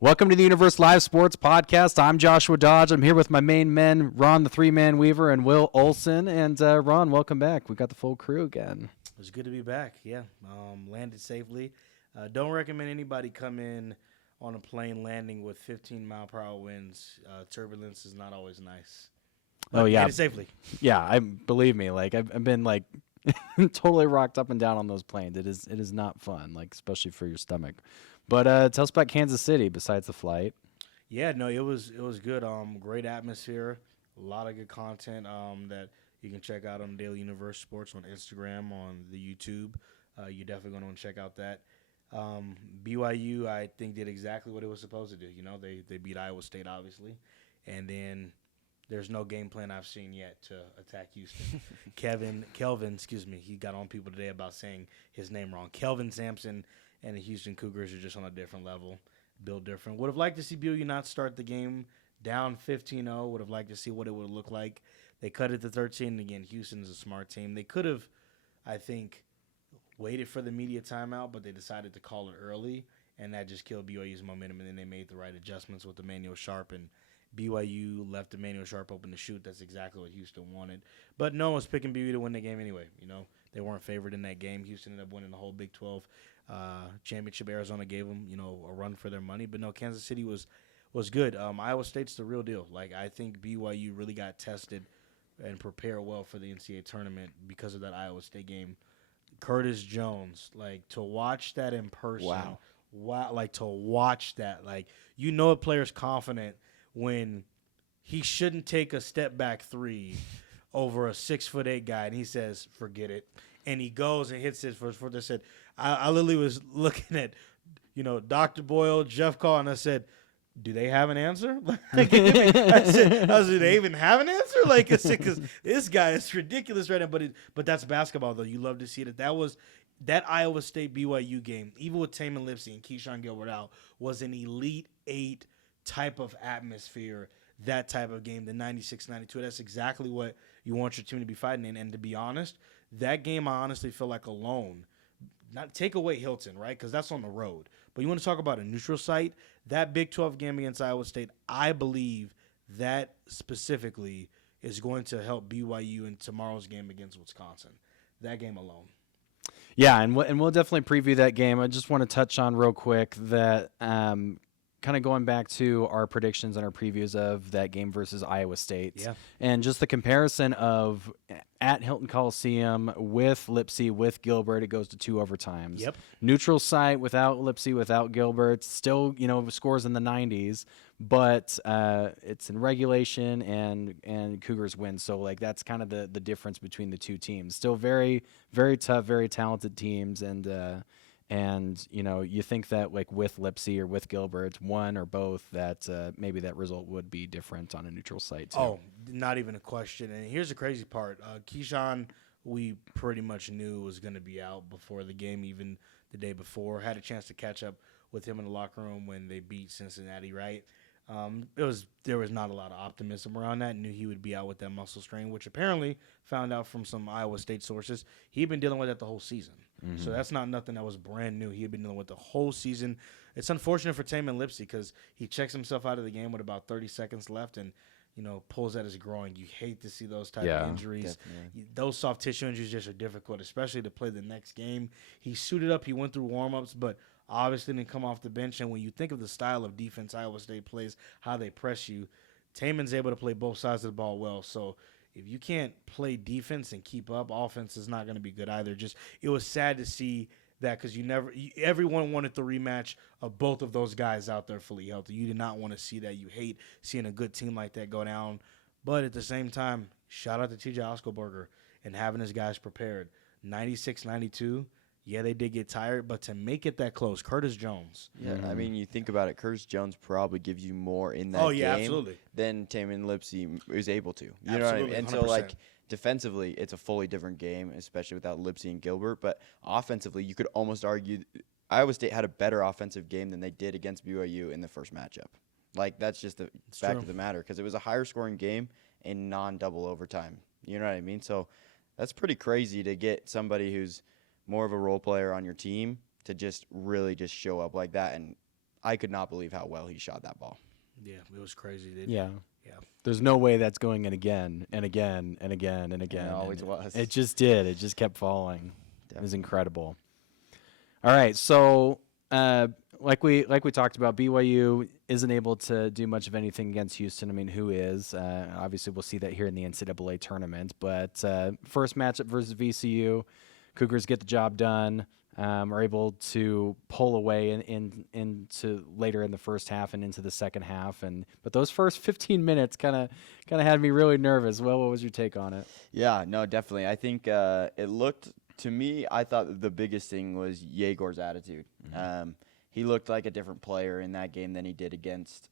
Welcome to the Universe Live Sports Podcast. I'm Joshua Dodge. I'm here with my main men, Ron the Three-Man Weaver and Will Olsen. And Ron, welcome back. We got the full crew again. It's good to be back. Yeah, landed safely. Don't recommend anybody come in on a plane landing with 15-mile-per-hour winds. Turbulence is not always nice. But landed safely. Yeah, believe me. Like I've been like totally rocked up and down on those planes. It is not fun, like especially for your stomach. But tell us about Kansas City besides the flight. Yeah, no, it was good. Great atmosphere, a lot of good content that you can check out on Daily Universe Sports on Instagram, on the YouTube. You're definitely going to want to check out that. BYU, I think, did exactly what it was supposed to do. You know, they beat Iowa State, obviously, and then there's no game plan I've seen yet to attack Houston. Kelvin, he got on people today about saying his name wrong. Kelvin Sampson and the Houston Cougars are just on a different level, built different. Would have liked to see BYU not start the game down 15-0. Would have liked to see what it would look like. They cut it to 13. Again, Houston is a smart team. They could have, I think, waited for the media timeout, but they decided to call it early, and that just killed BYU's momentum, and then they made the right adjustments with Emmanuel Sharp, and BYU left Emmanuel Sharp open to shoot. That's exactly what Houston wanted. But no one was picking BYU to win the game anyway. You know, they weren't favored in that game. Houston ended up winning the whole Big 12 championship. Arizona gave them, a run for their money. But no, Kansas City was good. Iowa State's the real deal. Like, I think BYU really got tested and prepared well for the NCAA tournament because of that Iowa State game. Curtis Jones, like, to watch that in person. Wow, like, to watch that. Like, a player's confident when he shouldn't take a step-back three over a 6'8" guy, and he says, forget it. And he goes and hits his first foot. I said, I literally was looking at, Dr. Boyle, Jeff Call, and I said, do they have an answer? I said, do they even have an answer? Like, because this guy is ridiculous right now. But that's basketball, though. You love to see it. That Iowa State BYU game, even with Taman Lipsey and Keyshawn Gilbert out, was an Elite Eight type of atmosphere, that type of game, the 96-92. That's exactly what you want your team to be fighting in. And to be honest, that game I honestly feel like alone, not take away Hilton, right, because that's on the road. But you want to talk about a neutral site, that Big 12 game against Iowa State, I believe that specifically is going to help BYU in tomorrow's game against Wisconsin. That game alone. Yeah, and we'll definitely preview that game. I just want to touch on real quick that kind of going back to our predictions and our previews of that game versus Iowa State. Yeah. And just the comparison of at Hilton Coliseum with Lipsey, with Gilbert, it goes to 2 overtimes. Yep. Neutral site without Lipsey, without Gilbert, still, scores in the 90s, but it's in regulation and Cougars win. So, like, that's kind of the difference between the two teams. Still very, very tough, very talented teams, and, you think that, like, with Lipsey or with Gilbert, one or both, that maybe that result would be different on a neutral site, too. Oh, not even a question. And here's the crazy part. Keyshawn, we pretty much knew was going to be out before the game, even the day before. Had a chance to catch up with him in the locker room when they beat Cincinnati, right? There was not a lot of optimism around that. Knew he would be out with that muscle strain, which apparently found out from some Iowa State sources. He'd been dealing with that the whole season. Mm-hmm. So that's not nothing that was brand new. He had been dealing with the whole season. It's unfortunate for Taman Lipsey because he checks himself out of the game with about 30 seconds left and, pulls at his groin. You hate to see those type of injuries. Those soft tissue injuries just are difficult, especially to play the next game. He suited up. He went through warm-ups, but obviously didn't come off the bench. And when you think of the style of defense Iowa State plays, how they press you, Taman's able to play both sides of the ball well. So if you can't play defense and keep up, offense is not going to be good either. It was sad to see that because everyone wanted the rematch of both of those guys out there fully healthy. You did not want to see that. You hate seeing a good team like that go down. But at the same time, shout out to TJ Oskelberger and having his guys prepared. 96-92. Yeah, they did get tired, but to make it that close, Curtis Jones. Yeah, I mean, you think about it, Curtis Jones probably gives you more in that game absolutely. than Taman Lipsey is able to. You absolutely, know what I mean? And 100%. so, like, defensively, it's a fully different game, especially without Lipsey and Gilbert. But offensively, you could almost argue Iowa State had a better offensive game than they did against BYU in the first matchup. Like, that's just the fact of the matter because it was a higher-scoring game in non-double overtime. You know what I mean? So that's pretty crazy to get somebody who's more of a role player on your team to just really just show up like that. And I could not believe how well he shot that ball. Yeah, it was crazy. Yeah. Yeah. There's no way that's going in again and again and again and again. And it always and was. It just did. It just kept falling. It was Definitely. incredible. All right, so like we talked about, BYU isn't able to do much of anything against Houston. I mean, who is? Obviously, we'll see that here in the NCAA tournament. But first matchup versus VCU, Cougars get the job done. Are able to pull away into later in the first half and into the second half, but those first 15 minutes kind of had me really nervous. Well, what was your take on it? Yeah, no, definitely. I think it looked to me. I thought the biggest thing was Yegor's attitude. He looked like a different player in that game than he did against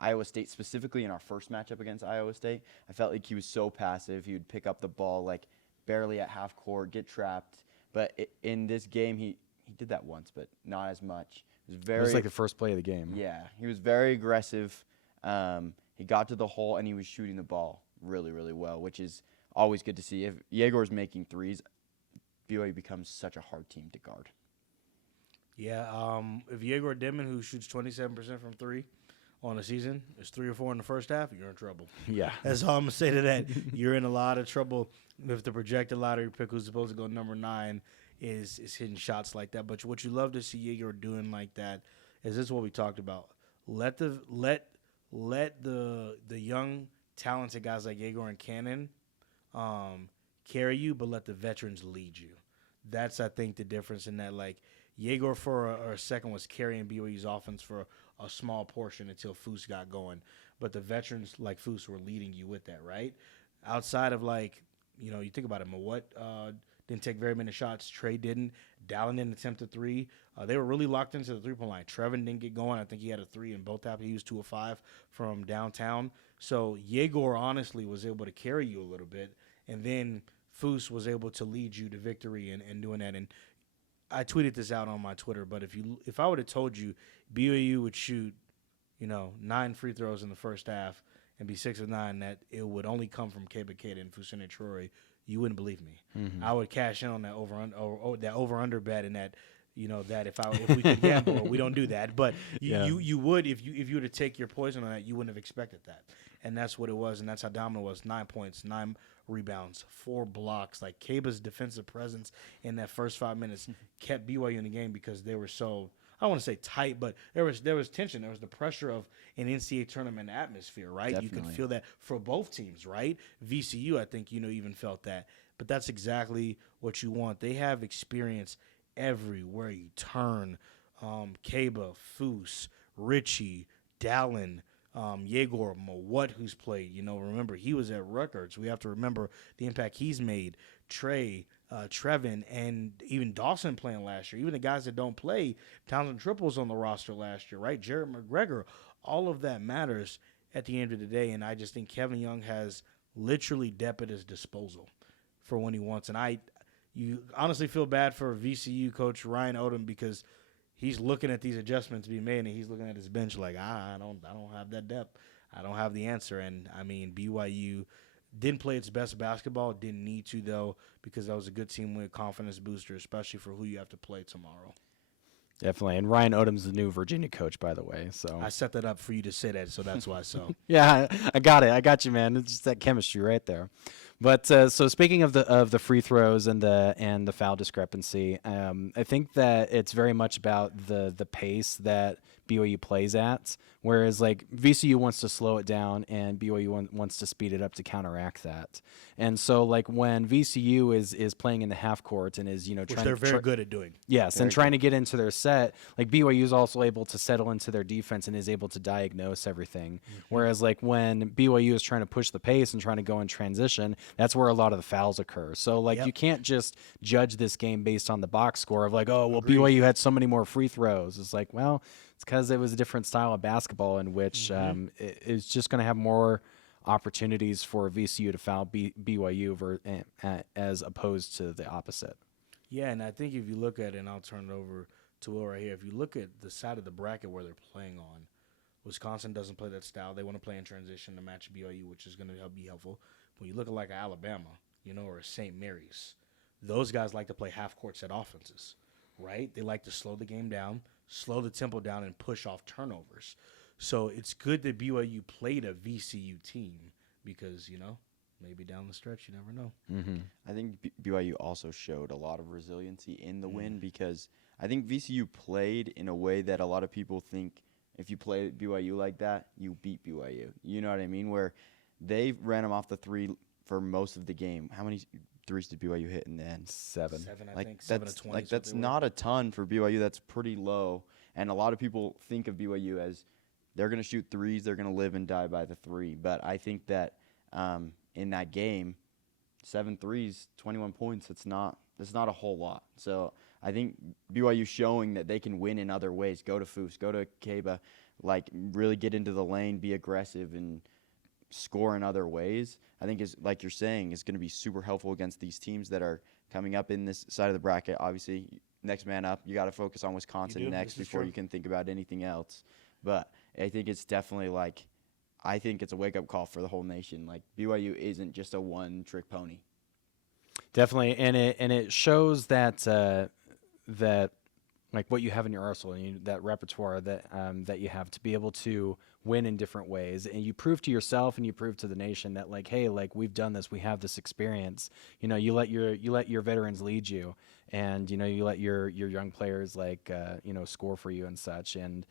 Iowa State, specifically in our first matchup against Iowa State. I felt like he was so passive. He would pick up the ball like barely at half court, get trapped. But in this game, he did that once, but not as much. It was like the first play of the game. Yeah, he was very aggressive. He got to the hole, and he was shooting the ball really, really well, which is always good to see. If Yegor's making threes, BYU becomes such a hard team to guard. Yeah, if Yegor Dimon, who shoots 27% from three on the season, is 3 or 4 in the first half, you're in trouble. Yeah. That's all I'm going to say to that. You're in a lot of trouble if the projected lottery pick who's supposed to go number 9 is hitting shots like that. But what you love to see Yegor doing like that is this is what we talked about. Let the young, talented guys like Yegor and Cannon carry you, but let the veterans lead you. That's, I think, the difference in that, like, Yegor for a second was carrying BYU's offense for a small portion until Foose got going. But the veterans like Foose were leading you with that, right? Outside of, like, you think about it, Mawut didn't take very many shots. Trey didn't. Dallin didn't attempt a 3. They were really locked into the three-point line. Trevin didn't get going. I think he had a 3 in both halves. He was 2 of 5 from downtown. So Yegor honestly was able to carry you a little bit. And then Foose was able to lead you to victory and doing that. And I tweeted this out on my Twitter, but if I would have told you BYU would shoot, 9 free throws in the first half and be 6 of 9, that it would only come from Keba Keita and Fusini Troy, you wouldn't believe me. I would cash in on that over under bet, and that that if we could gamble, we don't do that, but you would if you were to take your poison on that, you wouldn't have expected that, and that's what it was, and that's how dominant it was. 9 points, 9 rebounds, 4 blocks. Like, Keba's defensive presence in that first 5 minutes kept BYU in the game because they were so, I don't want to say tight, but there was tension. There was the pressure of an NCAA tournament atmosphere, right? Definitely. You could feel that for both teams, right? VCU, I think, even felt that. But that's exactly what you want. They have experience everywhere you turn. Keba, Foose, Richie, Dallin, Yegor, Mawut, who's played. Remember, he was at Rutgers. We have to remember the impact he's made. Trey, Trevin, and even Dawson playing last year. Even the guys that don't play, Townsend Triple was on the roster last year, right? Jared McGregor. All of that matters at the end of the day, and I just think Kevin Young has literally depth at his disposal for when he wants. And you honestly feel bad for VCU coach Ryan Odom because he's looking at these adjustments being made, and he's looking at his bench like, I don't have that depth. I don't have the answer. And, I mean, BYU didn't play its best basketball. Didn't need to, though, because that was a good team with confidence booster, especially for who you have to play tomorrow. Definitely. And Ryan Odom's the new Virginia coach, by the way. So I set that up for you to say that, so that's why. So yeah, I got it. I got you, man. It's just that chemistry right there. But so speaking of the free throws and the foul discrepancy, I think that it's very much about the pace that BYU plays at, whereas like VCU wants to slow it down and BYU wants to speed it up to counteract that. And so like when VCU is playing in the half court and is which trying they're to very good at doing. Yes, and trying to get into their set, like BYU is also able to settle into their defense and is able to diagnose everything. Whereas like when BYU is trying to push the pace and trying to go in transition, that's where a lot of the fouls occur. So like you can't just judge this game based on the box score of like, oh, well, BYU had so many more free throws. It's like, well, it's because it was a different style of basketball in which it's just going to have more opportunities for VCU to foul BYU as opposed to the opposite. Yeah, and I think if you look at it, and I'll turn it over to Will right here, if you look at the side of the bracket where they're playing on, Wisconsin doesn't play that style. They want to play in transition to match BYU, which is going to be helpful. When you look at like Alabama, or St. Mary's, those guys like to play half-court set offenses, right? They like to slow the game down, slow the tempo down, and push off turnovers. So it's good that BYU played a VCU team because, maybe down the stretch, you never know. Mm-hmm. I think BYU also showed a lot of resiliency in the win because I think VCU played in a way that a lot of people think if you play BYU like that, you beat BYU. You know what I mean? Where they ran them off the three for most of the game. How many threes did BYU hit in the end? 7. 7, I Like think. 7 to 20. that's not a ton for BYU. That's pretty low. And a lot of people think of BYU as they're going to shoot threes. They're going to live and die by the three. But I think that in that game, 7 threes, 21 points. That's not a whole lot. So I think BYU showing that they can win in other ways. Go to Foose, go to Kaba, like really get into the lane, be aggressive, and score in other ways. I think is like you're saying is going to be super helpful against these teams that are coming up in this side of the bracket. Obviously, next man up. You got to focus on Wisconsin next before you can think about anything else. But I think it's definitely I think it's a wake-up call for the whole nation. Like, BYU isn't just a one-trick pony. Definitely, and it shows that like what you have in your arsenal and that repertoire that you have to be able to win in different ways, and you prove to yourself and you prove to the nation that hey, we've done this, we have this experience. You let your veterans lead you, and you let your young players score for you and such, and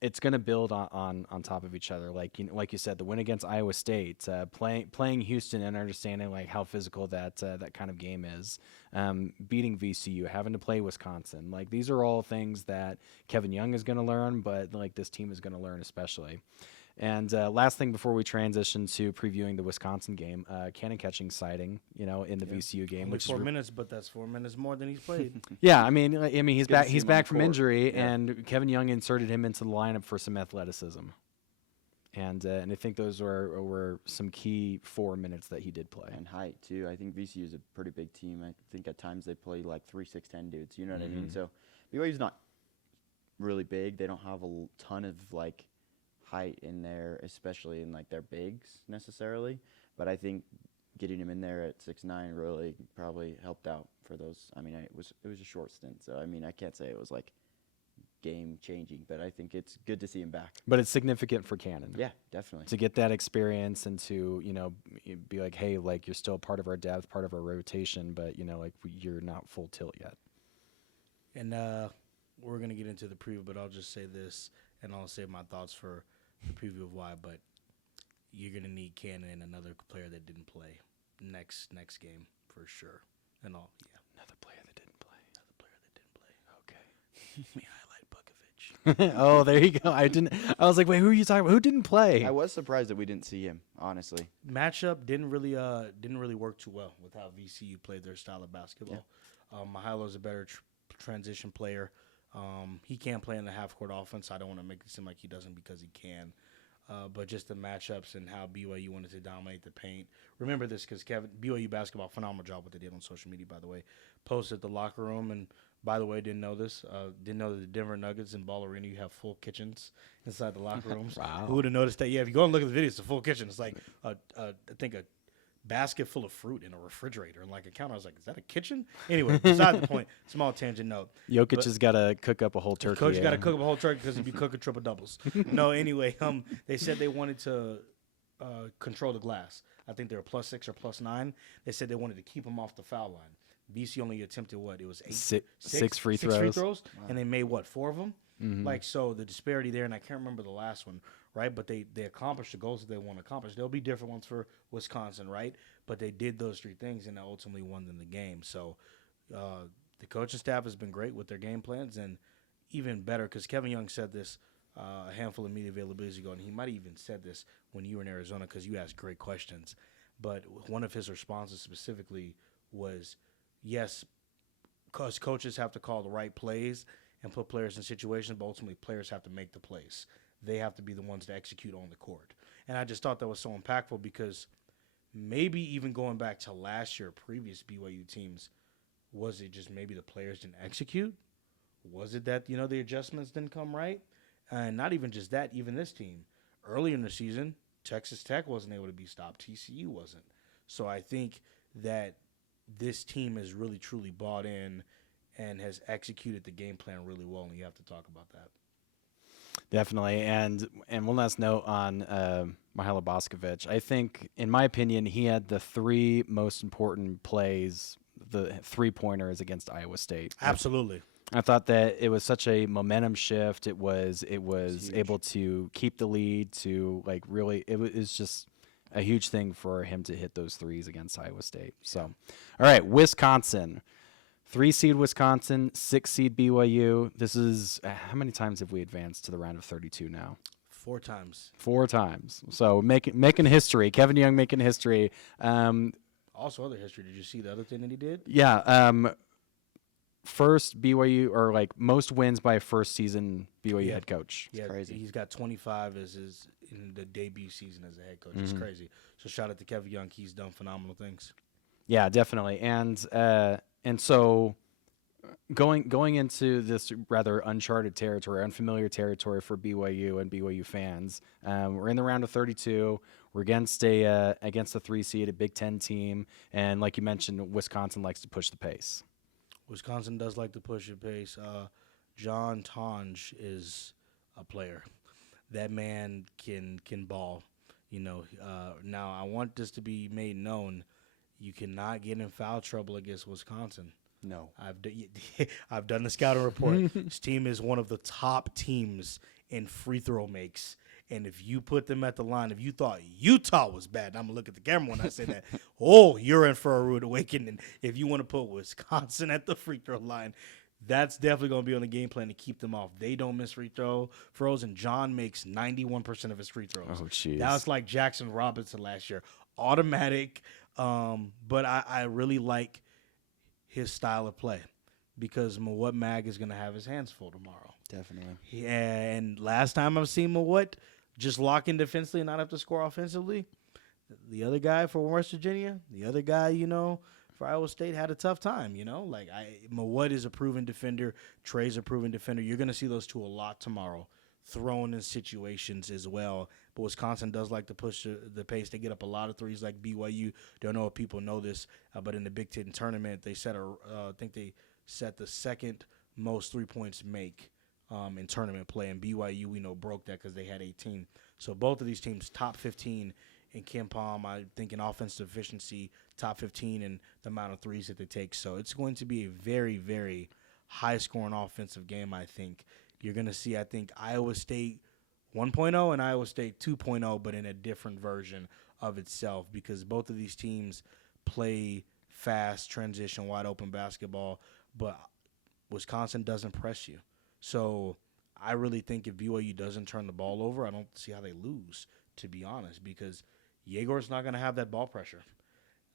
it's going to build on top of each other. Like you said, the win against Iowa State, playing Houston and understanding how physical that kind of game is, beating VCU, having to play Wisconsin. These are all things that Kevin Young is going to learn, but this team is going to learn especially. And last thing before we transition to previewing the Wisconsin game, cannon catching sighting, in the VCU game. Only 4 minutes, but that's 4 minutes more than he's played. Yeah, I mean he's back. He's back from court. injury, Yeah. and Kevin Young inserted him into the lineup for some athleticism. And I think those were some key 4 minutes that he did play. And height, too. I think VCU is a pretty big team. I think at times they play 3, 6, 10 dudes. You know what I mean? So BYU's not really big. They don't have a ton of, height in there, especially in, their bigs necessarily. But I think getting him in there at 6'9" really probably helped out for those. I mean, it was a short stint. So, I mean, I can't say it was, game-changing, but I think it's good to see him back. But it's significant for Cannon. Yeah, definitely. To get that experience and to, be hey, you're still part of our depth, part of our rotation, but, you're not full tilt yet. And we're going to get into the preview, but I'll just say this, and I'll save my thoughts for the preview of why, but you're going to need Cannon and another player that didn't play next game for sure. And all, yeah. Another player that didn't play. Okay. Let me highlight Bukovic. Oh, there you go. I was like, wait, who are you talking about? Who didn't play? I was surprised that we didn't see him, honestly. Matchup didn't really work too well with how VCU played their style of basketball. Yeah. Mihail's a better transition player. He can't play in the half-court offense. I don't want to make it seem like he doesn't because he can. But just the matchups and how BYU wanted to dominate the paint. Remember this because BYU basketball, phenomenal job what they did on social media, by the way. Posted the locker room, and by the way, didn't know this. Didn't know that the Denver Nuggets in Ball Arena, you have full kitchens inside the locker rooms. Wow. Who would have noticed that? Yeah, if you go and look at the video, it's a full kitchen. It's like, I think a basket full of fruit in a refrigerator and a counter. I was like, is that a kitchen? Anyway, beside the point, small tangent note. Jokic has got to cook up a whole turkey. Coach got to cook up a whole turkey because he'd be cooking triple doubles. No, anyway, they said they wanted to control the glass. I think they were +6 or +9. They said they wanted to keep them off the foul line. BC only attempted what? It was six free throws. 6 free throws, Wow. and they made what? 4 of them. Mm-hmm. So the disparity there, and I can't remember the last one, right? But they accomplished the goals that they want to accomplish. There'll be different ones for Wisconsin, right? But they did those 3 things, and they ultimately won them the game. So the coaching staff has been great with their game plans, and even better because Kevin Young said this a handful of media availabilities ago, and he might have even said this when you were in Arizona because you asked great questions. But one of his responses specifically was, yes, because coaches have to call the right plays and put players in situations, but ultimately players have to make the plays. They have to be the ones to execute on the court. And I just thought that was so impactful because maybe even going back to last year, previous BYU teams, was it just maybe the players didn't execute? Was it that, the adjustments didn't come right? And not even just that, even this team. Earlier in the season, Texas Tech wasn't able to be stopped. TCU wasn't. So I think that this team has really, truly bought in and has executed the game plan really well, and you have to talk about that. Definitely. And one last note on Mihailo Boskovic. I think, in my opinion, he had the three most important plays, the 3-pointers against Iowa State. Absolutely. I thought that it was such a momentum shift. It was huge. able to keep the lead, to like really it was just a huge thing for him to hit those threes against Iowa State. So, all right, Wisconsin. 3-seed Wisconsin, 6-seed BYU. This is how many times have we advanced to the round of 32 now? 4 times. 4 times. So making history. Kevin Young making history. Also, other history. Did you see the other thing that he did? Yeah. First BYU, or like most wins by a first season BYU head coach. Yeah, crazy. He's got 25 as his in the debut season as a head coach. It's crazy. So shout out to Kevin Young. He's done phenomenal things. Yeah, definitely. And so going into this rather uncharted territory, unfamiliar territory for BYU and BYU fans, we're in the round of 32. We're against a 3-seed, a Big Ten team, and like you mentioned, Wisconsin likes to push the pace. Wisconsin does like to push the pace. John Tonge is a player. That man can ball. Now I want this to be made known. You cannot get in foul trouble against Wisconsin. No. I've done the scouting report. This team is one of the top teams in free throw makes. And if you put them at the line, if you thought Utah was bad, and I'm going to look at the camera when I say that, you're in for a rude awakening. If you want to put Wisconsin at the free throw line, that's definitely going to be on the game plan to keep them off. They don't miss free throws, and John makes 91% of his free throws. Oh, jeez. That was like Jackson Robinson last year. Automatic, but I really like his style of play because Mawut Mag is going to have his hands full tomorrow. Definitely. And last time I've seen Mawut just lock in defensively and not have to score offensively, the other guy for West Virginia, the other guy, for Iowa State had a tough time, Mawut is a proven defender. Trey's a proven defender. You're going to see those two a lot tomorrow, thrown in situations as well. But Wisconsin does like to push the pace. They get up a lot of threes like BYU. Don't know if people know this, but in the Big Ten tournament, they I think they set the second most 3-points make in tournament play. And BYU, we know, broke that because they had 18. So both of these teams, top 15 in KenPom, I think in offensive efficiency, top 15 in the amount of threes that they take. So it's going to be a very, very high-scoring offensive game, I think. You're going to see, I think, Iowa State 1.0 and Iowa State 2.0, but in a different version of itself because both of these teams play fast, transition, wide-open basketball, but Wisconsin doesn't press you. So I really think if BYU doesn't turn the ball over, I don't see how they lose, to be honest, because Yegor's not going to have that ball pressure.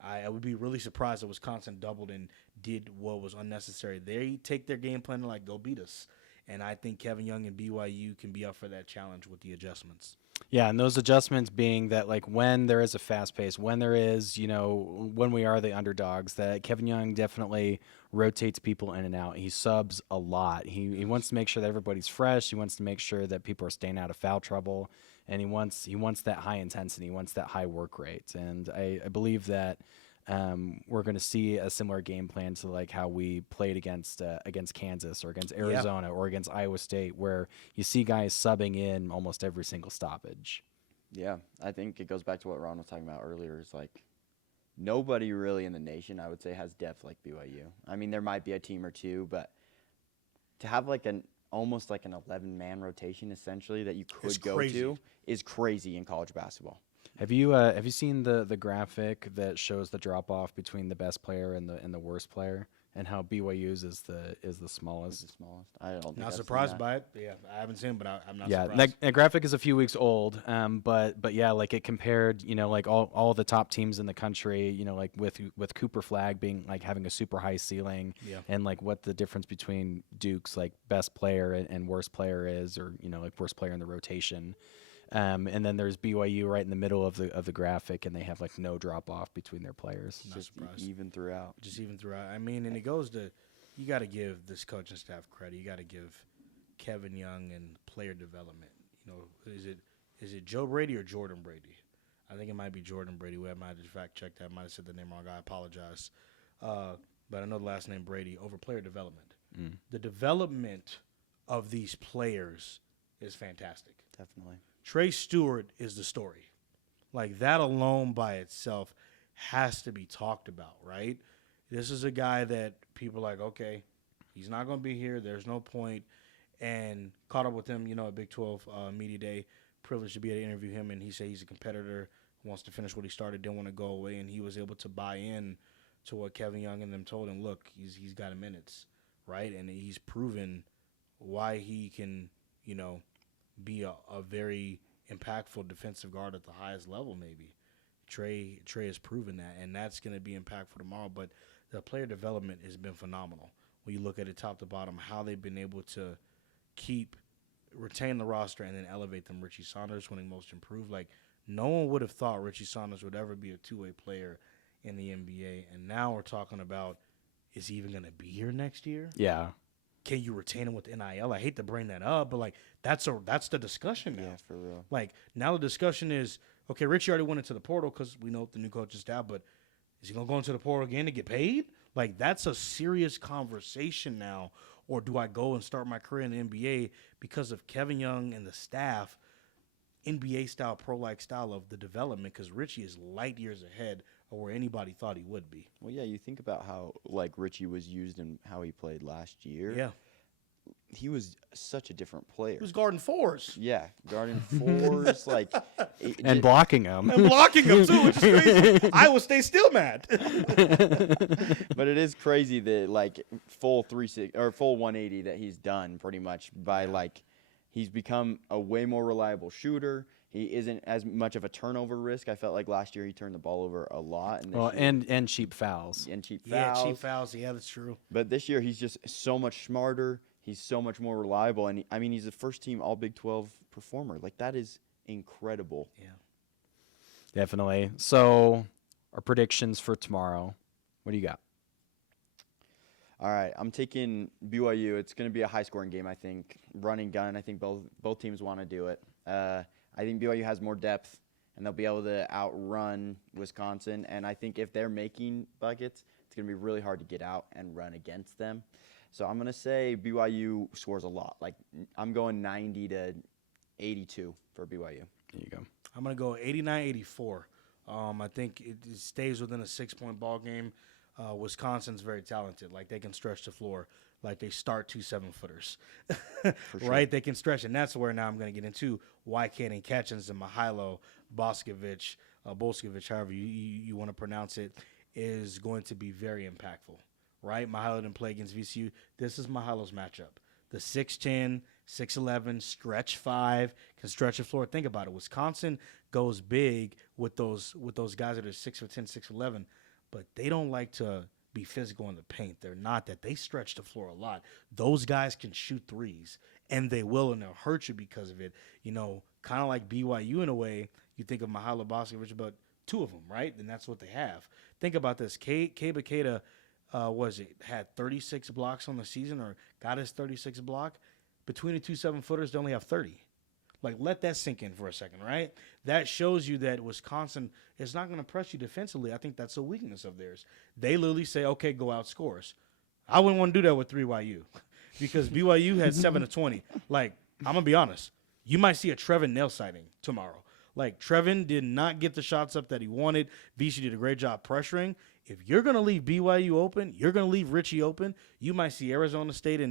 I would be really surprised if Wisconsin doubled and did what was unnecessary. They take their game plan and, go beat us. And I think Kevin Young and BYU can be up for that challenge with the adjustments. Yeah, and those adjustments being that, when there is a fast pace, when there is, when we are the underdogs, that Kevin Young definitely rotates people in and out. He subs a lot. He wants to make sure that everybody's fresh. He wants to make sure that people are staying out of foul trouble, and he wants that high intensity. He wants that high work rate. And I believe that we're going to see a similar game plan to how we played against Kansas or against Arizona or against Iowa State, where you see guys subbing in almost every single stoppage. Yeah, I think it goes back to what Ron was talking about earlier. Is nobody really in the nation, I would say, has depth like BYU. I mean, there might be a team or two, but to have almost an 11-man rotation essentially that you could go to is crazy in college basketball. Have you seen the graphic that shows the drop off between the best player and the worst player, and how BYU's is the smallest? It's the smallest. I don't. Think not surprised by it. Yeah, I haven't seen it, but I'm not. Yeah, surprised. that graphic is a few weeks old. But yeah, it compared all the top teams in the country. With Cooper Flag being having a super high ceiling, and what the difference between Duke's best player and worst player is, or worst player in the rotation. And then there's BYU right in the middle of the graphic, and they have no drop off between their players. Not surprised. Even throughout. Just even throughout. I mean, and it goes to, you got to give this coaching staff credit. You got to give Kevin Young and player development. Is it Joe Brady or Jordan Brady? I think it might be Jordan Brady. I might have fact checked that. I might have said the name wrong. I apologize. But I know the last name Brady over player development. The development of these players is fantastic. Definitely. Trey Stewart is the story. Like, that alone by itself has to be talked about, right? This is a guy that people are like, okay, he's not going to be here. There's no point. And caught up with him, at Big 12 Media Day. Privileged to be able to interview him, and he said he's a competitor, wants to finish what he started, didn't want to go away, and he was able to buy in to what Kevin Young and them told him. Look, he's got minutes, right? And he's proven why he can, be a very impactful defensive guard at the highest level maybe. Trey has proven that, and that's going to be impactful tomorrow. But the player development has been phenomenal. When you look at it top to bottom, how they've been able to retain the roster and then elevate them. Richie Saunders winning most improved. Like, no one would have thought Richie Saunders would ever be a two-way player in the NBA. And now we're talking about, is he even going to be here next year? Yeah. Can you retain him with NIL? I hate to bring that up, but like that's the discussion now. Yeah, for real. Like, now the discussion is, okay, Richie already went into the portal because we know the new coach is staff, but is he gonna go into the portal again to get paid? Like, that's a serious conversation now. Or do I go and start my career in the NBA because of Kevin Young and the staff, NBA style, pro-like style of the development? Because Richie is light years ahead of where anybody thought he would be. Well, yeah, you think about how Richie was used and how he played last year. Yeah. He was such a different player. He was guarding fours. Yeah, guarding fours, And blocking them. And blocking them, too, which is crazy. I would stay still mad. But it is crazy that full 360 or full 180 that he's done pretty much by he's become a way more reliable shooter. He isn't as much of a turnover risk. I felt like last year he turned the ball over a lot. And cheap fouls. And cheap fouls. Yeah, cheap fouls. Yeah, that's true. But this year he's just so much smarter. He's so much more reliable. And he's a first-team All Big 12 performer. That is incredible. Yeah. Definitely. So, our predictions for tomorrow. What do you got? All right, I'm taking BYU. It's going to be a high-scoring game, I think. Running gun. I think both teams want to do it. I think BYU has more depth, and they'll be able to outrun Wisconsin. And I think if they're making buckets, it's going to be really hard to get out and run against them. So I'm going to say BYU scores a lot. I'm going 90 to 82 for BYU. There you go. I'm going to go 89-84. I think it stays within a 6-point ball game. Wisconsin's very talented. They can stretch the floor. They start 2 7-footers. Sure. Right? They can stretch. And that's where now I'm going to get into why Caden Catchins and Mihailo Bolskovic, however you want to pronounce it, is going to be very impactful. Right? Mihailo didn't play against VCU. This is Mihailo's matchup. The 6'10", 6'11", stretch 5, can stretch the floor. Think about it. Wisconsin goes big with those guys that are 6'10", 6'11", but they don't like to be physical in the paint. They're not that. They stretch the floor a lot. Those guys can shoot threes, and they will, and they'll hurt you because of it. Kind of like BYU in a way. You think of Mihailo Bolskovic, but 2 of them, right? And that's what they have. Think about this. Bakeda, had 36 blocks on the season or got his 36th block. Between the 2 7-footers, they only have 30. Let that sink in for a second, right? That shows you that Wisconsin is not going to press you defensively. I think that's a weakness of theirs. They literally say, okay, go outscore us. I wouldn't want to do that with 3YU because BYU had 7 to 20. I'm going to be honest. You might see a Trevin nail sighting tomorrow. Trevin did not get the shots up that he wanted. VC did a great job pressuring. If you're going to leave BYU open, you're going to leave Richie open, you might see Arizona State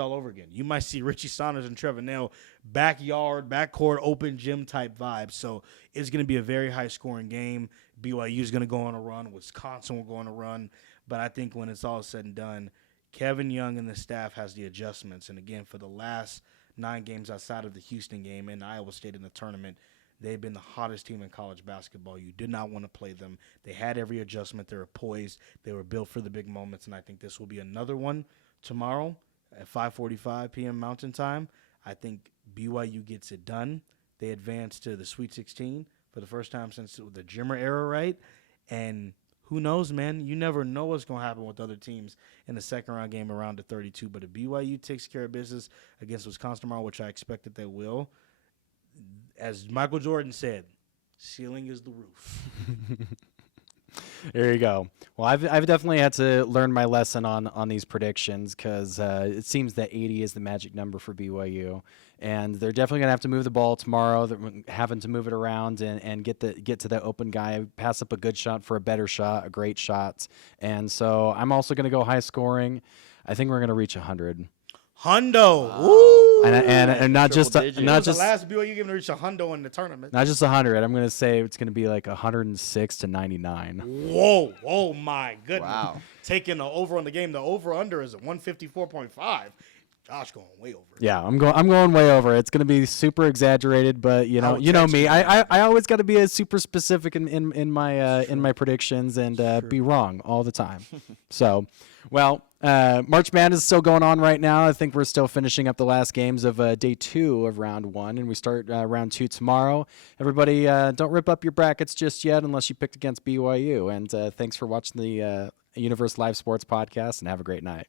all over again. You might see Richie Saunders and Trevor Nail backyard, backcourt, open gym type vibes. So it's going to be a very high-scoring game. BYU is going to go on a run. Wisconsin will go on a run. But I think when it's all said and done, Kevin Young and the staff has the adjustments. And, again, for the last 9 games outside of the Houston game and Iowa State in the tournament, they've been the hottest team in college basketball. You did not want to play them. They had every adjustment. They were poised. They were built for the big moments, and I think this will be another one tomorrow at 5:45 p.m. Mountain Time. I think BYU gets it done. They advance to the Sweet 16 for the first time since the Jimmer era, right? And who knows, man? You never know what's going to happen with other teams in the second-round game around the 32. But if BYU takes care of business against Wisconsin tomorrow, which I expect that they will, as Michael Jordan said, ceiling is the roof. There you go. Well, I've definitely had to learn my lesson on these predictions because it seems that 80 is the magic number for BYU, and they're definitely gonna have to move the ball tomorrow. They're having to move it around and get to that open guy, pass up a good shot for a better shot, a great shot, and so I'm also gonna go high scoring. I think we're gonna reach 100. Hundo. Woo! And not just Triple digits. He not was just the last BYU game to reach a hundo in the tournament. not just 100. I'm gonna say it's gonna be like 106 to 99. Whoa! Oh my goodness! Wow. Taking the over on the game. The over under is at 154.5. Josh going way over. Yeah, I'm going way over. It's going to be super exaggerated, but I will you know text me. you I always got to be super specific in my predictions and be wrong all the time. So, well, March Madness is still going on right now. I think we're still finishing up the last games of day 2 of round 1, and we start round 2 tomorrow. Everybody, don't rip up your brackets just yet unless you picked against BYU. And thanks for watching the Universe Live Sports Podcast, and have a great night.